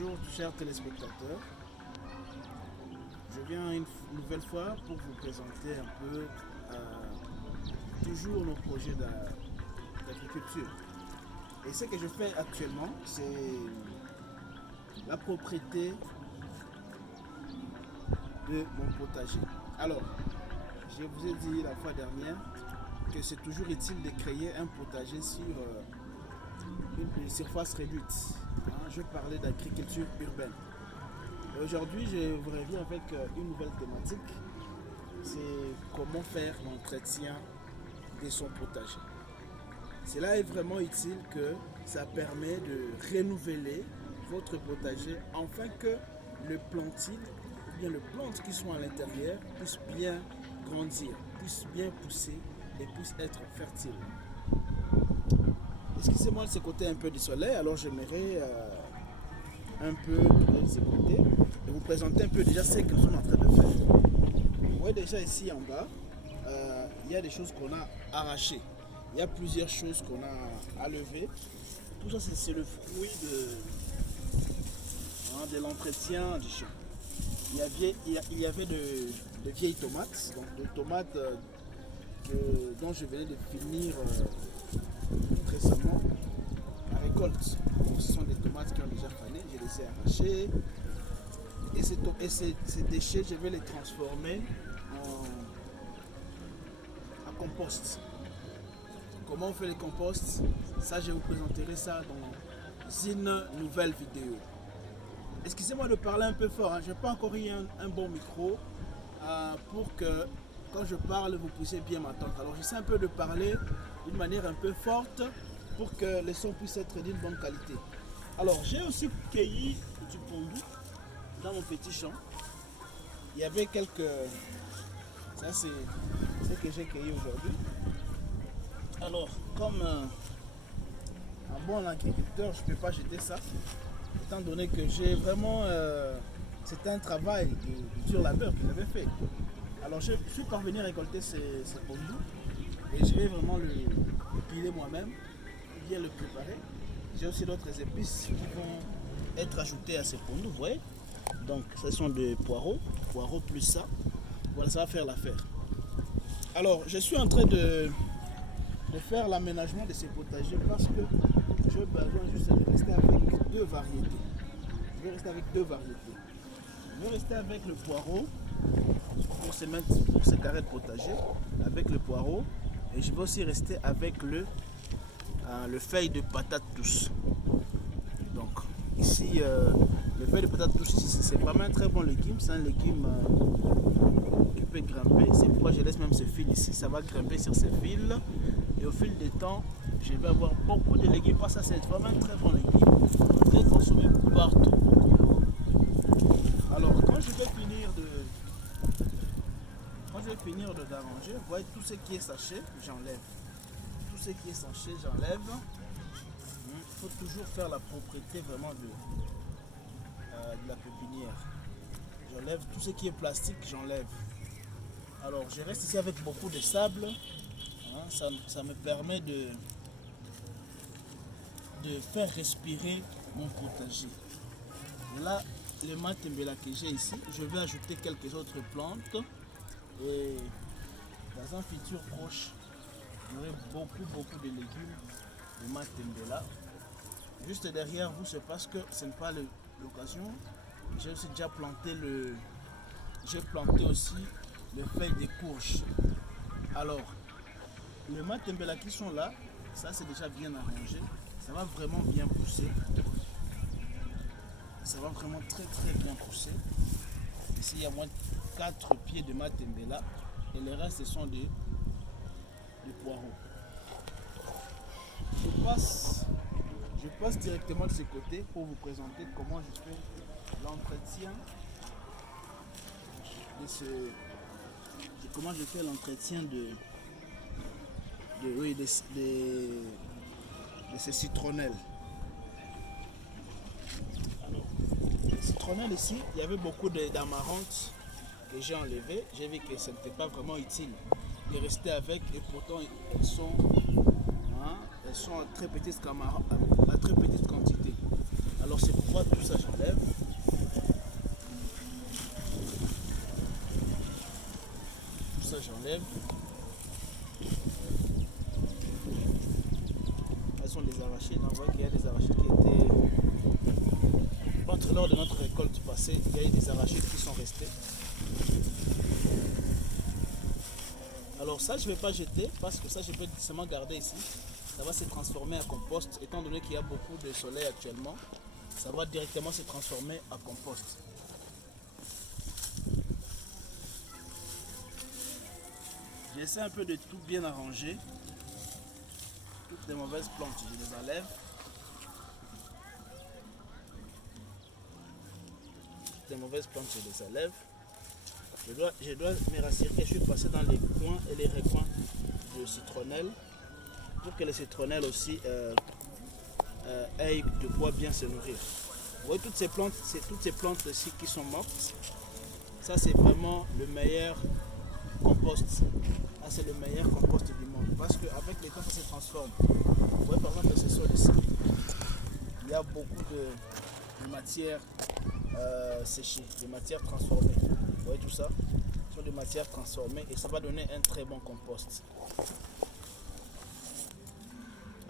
Bonjour chers téléspectateurs, je viens une nouvelle fois pour vous présenter un peu toujours nos projets d'agriculture. Et ce que je fais actuellement, c'est la propriété de mon potager. Alors, je vous ai dit la fois dernière que c'est toujours utile de créer un potager sur une surface réduite. Je parlais d'agriculture urbaine. Et aujourd'hui, je vous reviens avec une nouvelle thématique. C'est comment faire l'entretien de son potager. Cela est vraiment utile que ça permet de renouveler votre potager afin que le planting ou bien les plantes qui sont à l'intérieur puissent bien grandir, puissent bien pousser et puissent être fertiles. Excusez-moi de ce côté un peu du soleil, alors j'aimerais un peu tourner de ce côté et vous présenter un peu déjà ce que nous sommes en train de faire. Vous voyez déjà ici en bas, il y a des choses qu'on a arrachées. Il y a plusieurs choses qu'on a à lever. Tout ça, c'est le fruit de l'entretien du champ. Il y avait de vieilles tomates, donc des tomates dont je venais de finir récemment la récolte. Donc, ce sont des tomates qui ont déjà fané, je les ai arrachées. Et ces déchets, je vais les transformer en compost. Comment on fait les composts? Ça, je vous présenterai ça dans une nouvelle vidéo. Excusez-moi de parler un peu fort, je n'ai pas encore eu un bon micro pour que quand je parle, vous puissiez bien m'entendre. Alors j'essaie un peu de parler d'une manière un peu forte pour que les sons puissent être d'une bonne qualité. Alors j'ai aussi cueilli du pondu dans mon petit champ. Il y avait quelques... Ça c'est ce que j'ai cueilli aujourd'hui. Alors comme un bon agriculteur, je ne peux pas jeter ça. Étant donné que j'ai vraiment... c'était un travail de dur labeur que j'avais fait. Alors je suis parvenu à récolter ces pondus et je vais vraiment le piler moi-même, bien le préparer. J'ai aussi d'autres épices qui vont être ajoutées à ces pondus, vous voyez. Donc ce sont des poireaux plus ça. Voilà, ça va faire l'affaire. Alors je suis en train de faire l'aménagement de ces potagers parce que j'ai besoin juste de rester avec deux variétés. Je vais rester avec deux variétés. Je vais rester avec le poireau pour ces carrés de potager, avec le poireau, et je vais aussi rester avec le feuille de patate douce. Donc ici, le feuille de patate douce, c'est vraiment un très bon légume, c'est un légume qui peut grimper, c'est pourquoi je laisse même ce fil ici, ça va grimper sur ces fils, et au fil du temps, je vais avoir beaucoup de légumes, parce que c'est vraiment un très bon légume, très consommé partout. Alors quand je vais finir d'arranger, vous voyez tout ce qui est sachet, j'enlève. Tout ce qui est sachet, j'enlève. Il faut toujours faire la propriété vraiment de la pépinière. J'enlève tout ce qui est plastique, j'enlève. Alors je reste ici avec beaucoup de sable. Ça me permet de faire respirer mon potager. Et là, le matembela que j'ai ici, je vais ajouter quelques autres plantes. Et dans un futur proche, j'aurai beaucoup de légumes de matembela. Juste derrière vous, c'est parce que ce n'est pas l'occasion. J'ai aussi déjà planté aussi les feuilles de courge. Alors, les matembela qui sont là, ça c'est déjà bien arrangé. Ça va vraiment bien pousser. Ça va vraiment très bien pousser. Ici il y a moins de 4 pieds de matembela et le reste ce sont des poireaux. Je passe directement de ce côté pour vous présenter comment je fais l'entretien de ces citronnelles. Alors, les citronnelles ici, il y avait beaucoup d'amarante que j'ai enlevé. J'ai vu que ce n'était pas vraiment utile de rester avec et pourtant elles sont à très petite quantité. Alors c'est pourquoi tout ça j'enlève. Tout ça j'enlève. Elles sont des arachides. On voit qu'il y a des arachides qui étaient... Lors de notre récolte passée, il y a eu des arachides qui sont restés. Alors ça, je ne vais pas jeter parce que ça, je peux seulement garder ici. Ça va se transformer en compost. Étant donné qu'il y a beaucoup de soleil actuellement, ça va directement se transformer en compost. J'essaie un peu de tout bien arranger. Toutes les mauvaises plantes, je les enlève. Toutes les mauvaises plantes, je les enlève. Je dois me rassurer que je suis passé dans les coins et les recoins de citronnelle pour que les citronnelles aussi aient de quoi bien se nourrir. Vous voyez toutes ces plantes ici qui sont mortes. Ça c'est vraiment le meilleur compost. Ça c'est le meilleur compost du monde parce qu'avec le temps ça se transforme. Vous voyez par exemple ce sol ici. Il y a beaucoup de matière séchée, de matière transformée. Vous voyez tout ça? Ce sont des matières transformées et ça va donner un très bon compost.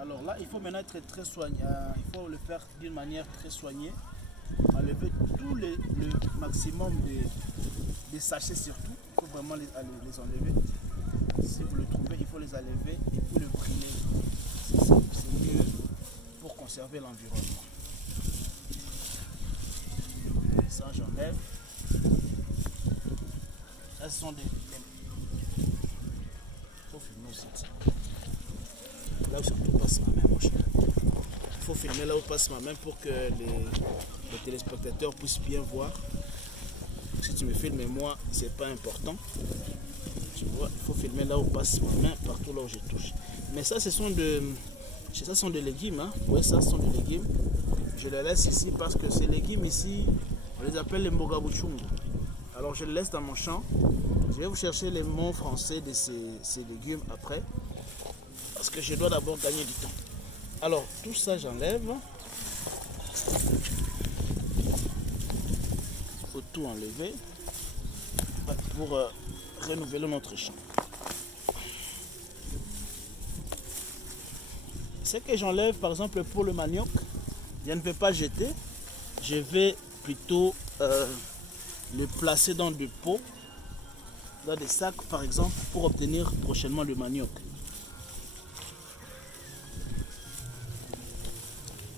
Alors là, il faut maintenant être très soigné. Il faut le faire d'une manière très soignée. Enlever tout le maximum des sachets surtout. Il faut vraiment les enlever. Si vous le trouvez, il faut les enlever et puis le brûler. C'est mieux pour conserver l'environnement. Ça, j'enlève. Ça, ce sont des... Il faut filmer aussi. Là où surtout passe ma main, mon cher. Il faut filmer là où passe ma main pour que les téléspectateurs puissent bien voir. Si tu me filmes et moi, c'est pas important. Tu vois, il faut filmer là où passe ma main, partout là où je touche. Mais ça, ce sont des légumes. Hein. Oui, ça, ce sont des légumes. Je les laisse ici parce que ces légumes ici, on les appelle les mbogabuchungu. Alors je les laisse dans mon champ. Je vais vous chercher les mots français de ces légumes après. Parce que je dois d'abord gagner du temps. Alors tout ça j'enlève. Il faut tout enlever pour renouveler notre champ. Ce que j'enlève par exemple pour le manioc, je ne vais pas jeter. Je vais plutôt le placer dans des pots, dans des sacs par exemple, pour obtenir prochainement le manioc.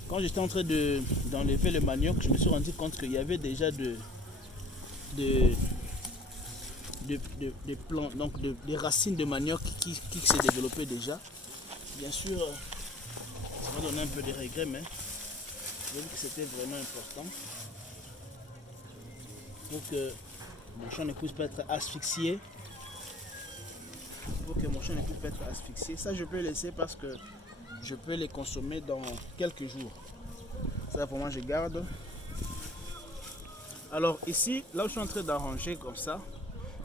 Quand j'étais en train d'enlever le manioc, je me suis rendu compte qu'il y avait déjà des plants, donc des racines de manioc qui se développaient déjà. Bien sûr, ça va donner un peu de regrets, mais j'ai vu que c'était vraiment important pour que mon champ ne puisse pas être asphyxié. Ça, je peux laisser parce que je peux les consommer dans quelques jours. Ça, pour moi, je garde. Alors ici, là où je suis en train d'arranger comme ça,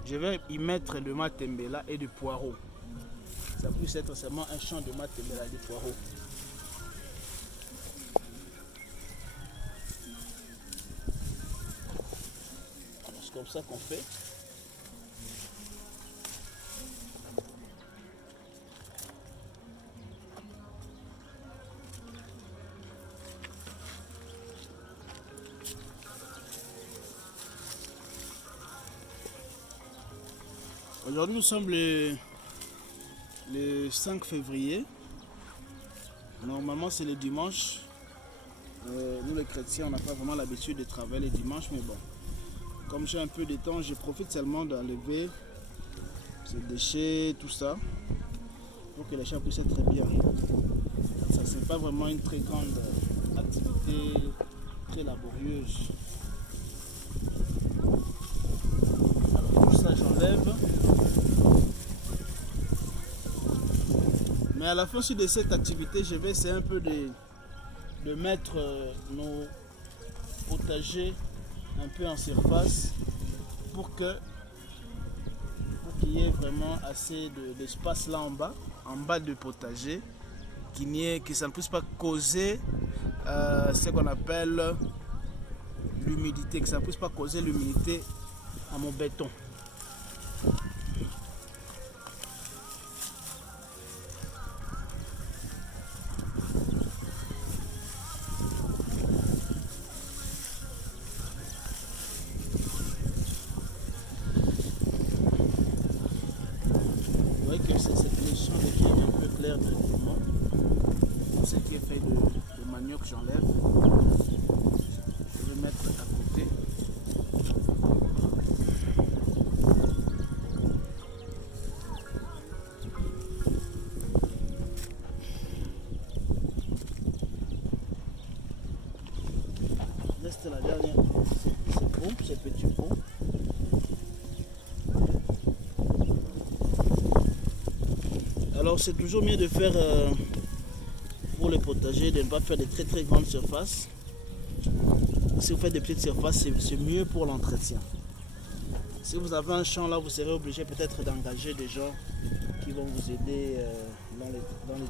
je vais y mettre de matembela et du poireau. Ça puisse être seulement un champ de matembela et de poireau. C'est comme ça qu'on fait. Aujourd'hui nous sommes le 5 février. Normalement c'est le dimanche. Nous les chrétiens on n'a pas vraiment l'habitude de travailler le dimanche, mais bon. Comme j'ai un peu de temps, je profite seulement d'enlever ces déchets, tout ça, pour que les champs puissent être bien. Ça c'est pas vraiment une très grande activité, très laborieuse. Alors tout ça j'enlève. Mais à la fin de cette activité, je vais essayer un peu de mettre nos potagers un peu en surface pour qu'il y ait vraiment assez d'espace là en bas du potager, que ça ne puisse pas causer ce qu'on appelle l'humidité, que ça ne puisse pas causer l'humidité à mon béton. Vous voyez que cette l'échange qui est un peu clair directement. Tout ce qui est fait de manioc, j'enlève. Je vais mettre à côté. Reste la dernière. C'est bon, c'est petit pot. Alors c'est toujours mieux de faire pour les potagers, de ne pas faire de très grandes surfaces. Si vous faites des petites surfaces, c'est mieux pour l'entretien. Si vous avez un champ là, vous serez obligé peut-être d'engager des gens qui vont vous aider dans les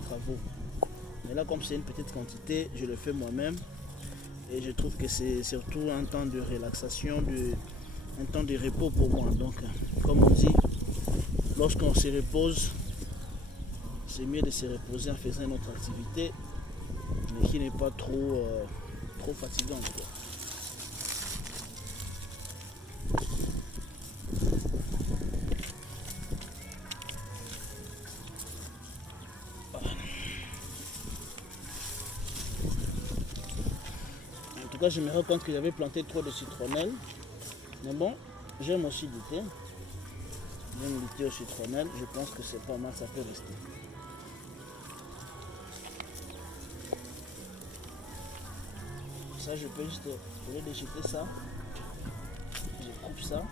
travaux. Mais là, comme c'est une petite quantité, je le fais moi-même. Et je trouve que c'est surtout un temps de relaxation, un temps de repos pour moi. Donc, comme on dit, lorsqu'on se repose, c'est mieux de se reposer en faisant notre activité, mais qui n'est pas trop fatigante, quoi. En tout cas, je me rends compte que j'avais planté trop de citronnelle. Mais bon, j'aime aussi goûter. J'aime goûter au citronnelle. Je pense que c'est pas mal, ça peut rester. Ça, je peux juste, au lieu de jeter ça, je coupe ça.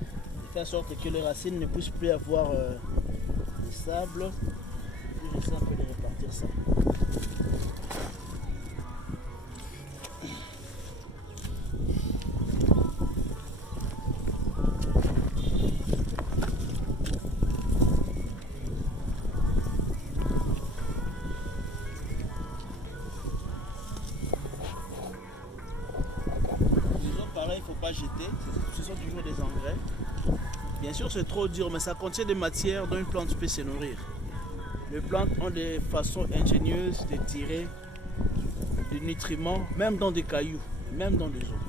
Je fais en sorte que les racines ne puissent plus avoir de sable. Puis j'essaie un peu de répartir ça. Pareil, il ne faut pas jeter, ce sont toujours des engrais. Bien sûr, c'est trop dur, mais ça contient des matières dont une plante peut se nourrir. Les plantes ont des façons ingénieuses de tirer des nutriments, même dans des cailloux, même dans des eaux.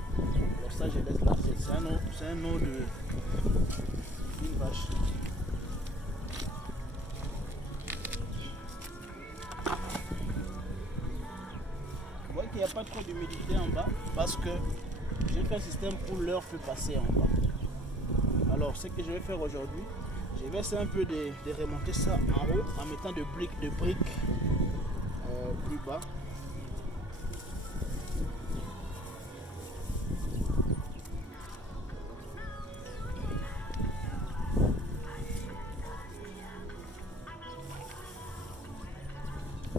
Alors ça, je laisse là, c'est un eau d'une vache. Vous voyez qu'il n'y a pas trop d'humidité en bas, parce que j'ai fait un système où l'air peut passer en bas. Alors, ce que je vais faire aujourd'hui, je vais essayer un peu de remonter ça en haut en mettant de briques plus bas.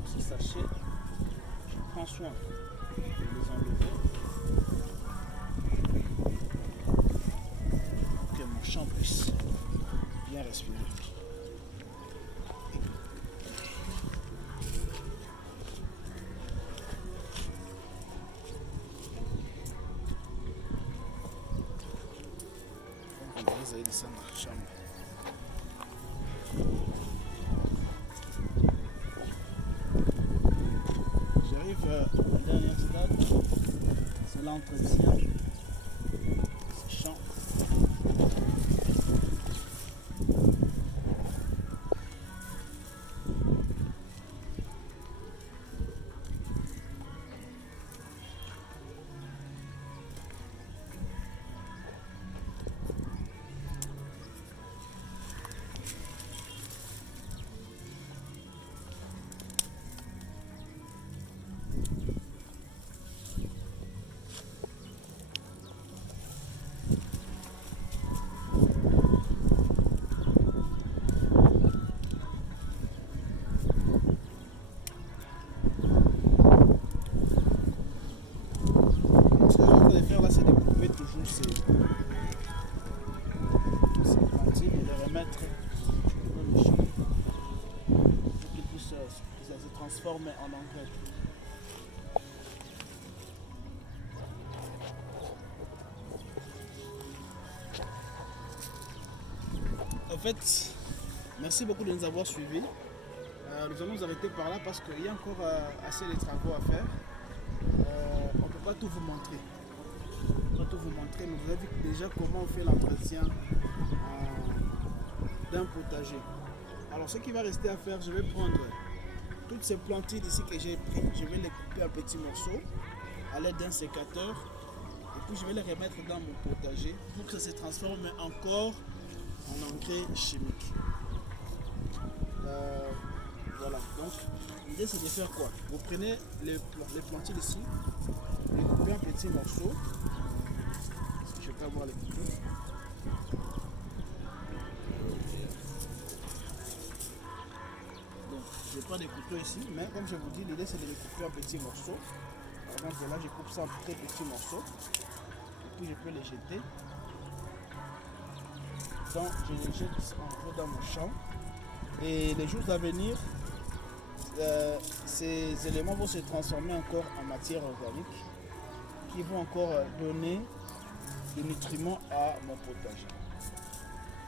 Ces sachets, je prends soin de les enlever. Que mon champ puisse bien respirer. Vous allez descendre dans la chambre. J'arrive au dernier stade, c'est l'entretien de ce champ. Transformer en engrais. fait, merci beaucoup de nous avoir suivis. Nous allons nous arrêter par là parce qu'il y a encore assez de travaux à faire. On ne peut pas tout vous montrer. Mais vous avez vu déjà comment on fait l'entretien d'un potager. Alors ce qui va rester à faire, je vais prendre toutes ces plantules ici que j'ai pris, je vais les couper en petits morceaux à l'aide d'un sécateur et puis je vais les remettre dans mon potager pour que ça se transforme encore en engrais chimique. Voilà, donc l'idée c'est de faire quoi? Vous prenez les plantules ici, vous les coupez en petits morceaux. Je ne vais pas voir les couteaux. Donc, je prends des couteaux ici, mais comme je vous dis, l'idée c'est de les couper en petits morceaux. Par exemple, là, je coupe ça en très petits morceaux. Et puis, je peux les jeter. Donc, je les jette en gros dans mon champ. Et les jours à venir, ces éléments vont se transformer encore en matière organique qui vont encore donner des nutriments à mon potager.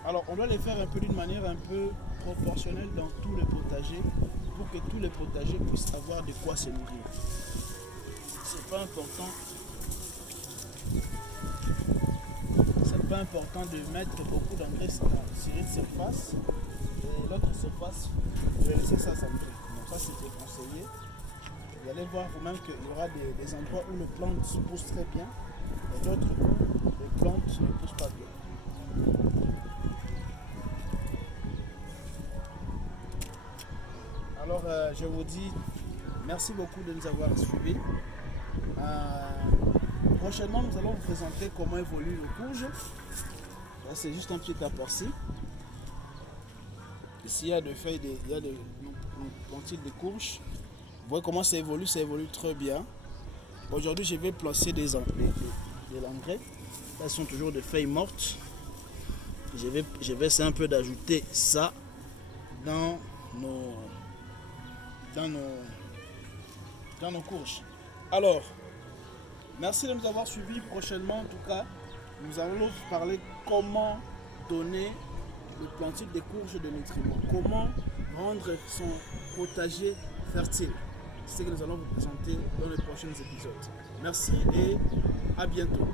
Alors on doit les faire un peu d'une manière un peu proportionnelle dans tous les potagers pour que tous les potagers puissent avoir de quoi se nourrir. C'est pas important de mettre beaucoup d'engrais sur une surface et l'autre surface de laisser ça s'entrer. Donc ça c'était conseillé. Vous allez voir vous-même qu'il y aura des endroits où les plantes poussent très bien et d'autres où les plantes ne poussent pas bien. Alors je vous dis merci beaucoup de nous avoir suivis. Prochainement nous allons vous présenter comment évolue le courge. Là c'est juste un petit aperçu. Ici il y a des feuilles, il y a des plantules de courge. Vous voyez comment ça évolue très bien. Aujourd'hui je vais placer des engrais. Là ce sont toujours des feuilles mortes. Je vais essayer un peu d'ajouter ça dans nos courges. Alors, merci de nous avoir suivis. Prochainement, en tout cas, nous allons vous parler comment donner le plantules des courges de nutriments. Comment rendre son potager fertile. C'est ce que nous allons vous présenter dans les prochains épisodes. Merci et à bientôt.